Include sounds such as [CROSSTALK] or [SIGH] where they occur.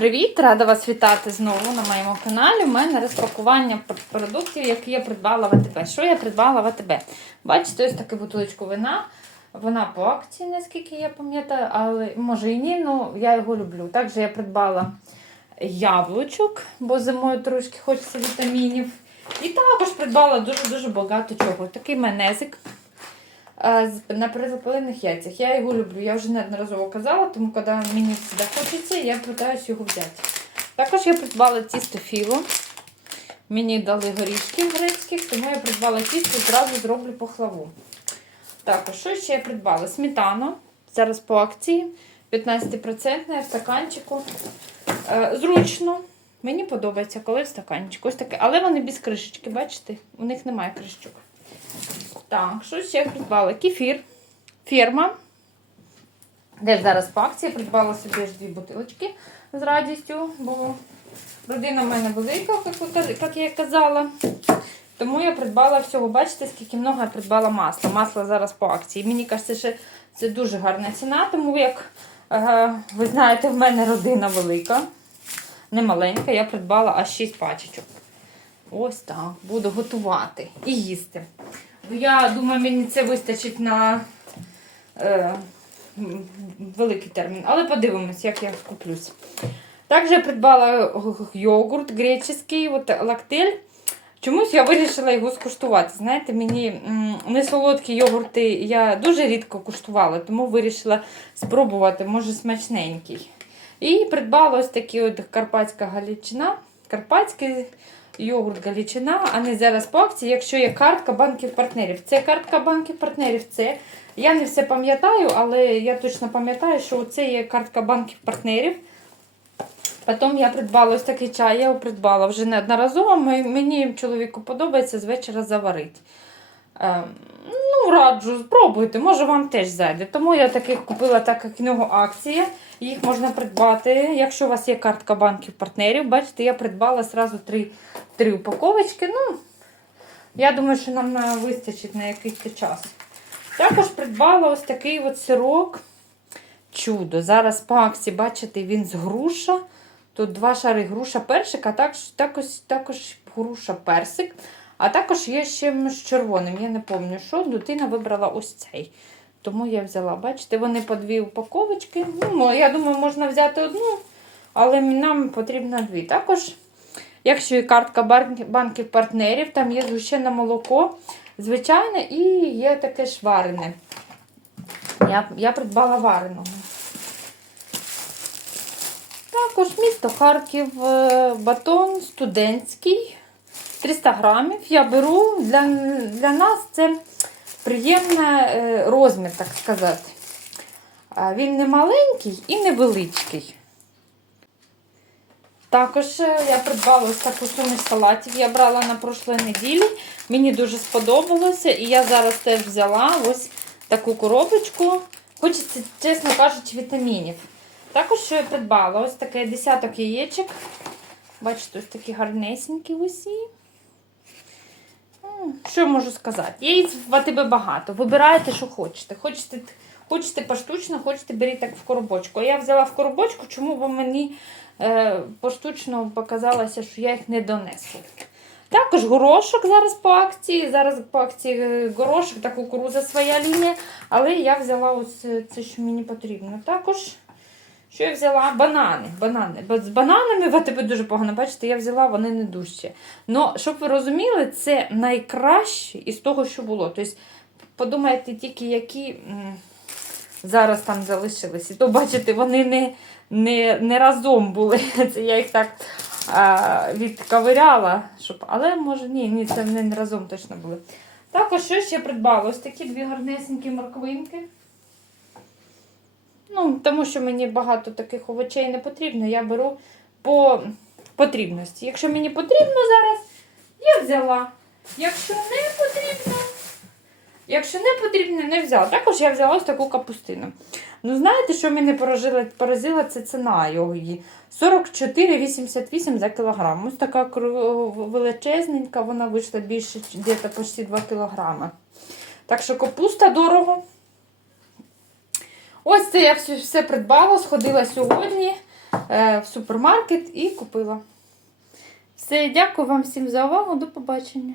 привіт! Рада вас вітати знову на моєму каналі. У мене розпакування продуктів, які я придбала в АТБ. Що я придбала в АТБ? Бачите, ось таку бутилочку вина. Вона по акції, наскільки я пам'ятаю, але може і ні, ну я його люблю. Також я придбала яблучок, бо зимою трошки хочеться вітамінів. І також придбала дуже-дуже багато чого. Такий менезик на перезапилених яйцях. Я його люблю. Я вже неодноразово казала, тому коли мені завжди хочеться, я питаюсь його взяти. Також я придбала тісто філо. Мені дали горішків грецьких, тому я придбала тісто зразу зроблю пахлаву. Також, що ще я придбала? Сметану. Зараз по акції. 15% в стаканчику. Е, зручно. Мені подобається, коли в стаканчику. Ось таке. Але вони без кришечки, бачите? У них немає кришечок. Так, що ще придбала? Кефір. Ферма. Де ж зараз по акції придбала собі аж дві бутилочки з радістю, бо родина в мене велика, як, я казала. Тому я придбала всього. Бачите, скільки много я придбала масла. Масло зараз по акції. Мені кажеться, що це дуже гарна ціна, тому як е, ви знаєте, в мене родина велика, не маленька. Я придбала аж 6 пачечок. Ось так. Буду готувати і їсти. Я думаю, мені це вистачить на е, великий термін. Але подивимось, як я куплюсь. Також я придбала йогурт греческий, от лактель. Чомусь я вирішила його скуштувати. Знаєте, мені не солодкі йогурти я дуже рідко куштувала, тому вирішила спробувати, може, смачненький. І придбала ось такий от карпатська галічина. Карпатський йогурт Галічина, а не зараз по акції, якщо є картка банків партнерів. Це картка банків партнерів. Це я не все пам'ятаю, але я точно пам'ятаю, що це є картка банків партнерів. Потім я придбала ось такий чай, я його придбала вже неодноразово. Мені чоловіку подобається з вечора заварити. Ем, ну, раджу, спробуйте, може вам теж зайде. Тому я таких купила, так як в нього акція. Їх можна придбати. Якщо у вас є картка банків партнерів, бачите, я придбала одразу три, три упаковочки. Ну, я думаю, що нам е, вистачить на якийсь час. Також придбала ось такий от сирок. Чудо. Зараз по акції, бачите, він з груша. Тут два шари груша персик, а також, також, також груша персик. А також є ще з червоним. Я не пам'ятаю, що дитина вибрала ось цей. Тому я взяла, бачите, вони по дві упаковочки. Ну, я думаю, можна взяти одну, але нам потрібно дві. Також, якщо є картка банків партнерів, там є згущене молоко, звичайне, і є таке ж варене. Я, я придбала вареного. Також місто Харків, е, батон студентський. 300 грамів я беру. Для, для нас це приємний е, розмір, так сказати. Він не маленький і невеличкий. Також е, я придбала ось таку суміш салатів. Я брала на прошлої неділі. Мені дуже сподобалося. І я зараз теж взяла ось таку коробочку. Хочеться, чесно кажучи, вітамінів. Також що я придбала ось таке десяток яєчок. Бачите, ось такі гарнесенькі усі. Що можу сказати? Яєць в АТБ багато. Вибирайте, що хочете. Хочете, хочете поштучно, хочете беріть так в коробочку. Я взяла в коробочку, чому бо мені е, поштучно показалося, що я їх не донесу. Також горошок зараз по акції. Зараз по акції е, горошок та кукуруза своя лінія. Але я взяла ось е, це, що мені потрібно. Також. Що я взяла? Банани. банани. З бананами в АТБ дуже погано. Бачите, я взяла, вони не дужчі. Ну, щоб ви розуміли, це найкраще із того, що було. Тобто, подумайте тільки, які зараз там залишились. І то, бачите, вони не, не, не разом були. [LAUGHS] Це я їх так а, відковиряла. Щоб... Але може ні, ні, це не разом точно були. Також що ще придбала? Ось такі дві гарнесенькі морквинки. Ну, тому що мені багато таких овочей не потрібно, я беру по потрібності. Якщо мені потрібно зараз, я взяла. Якщо не потрібно, якщо не потрібно, не взяла. Також я взяла ось таку капустину. Ну, знаєте, що мене поразило, поразила це ціна його її. 44,88 за кілограм. Ось така величезненька, вона вийшла більше, десь почти 2 кілограми. Так що капуста дорого. Ось це я все, придбала, сходила сьогодні. е, в супермаркет і купила. Все, дякую вам всім за увагу. До побачення.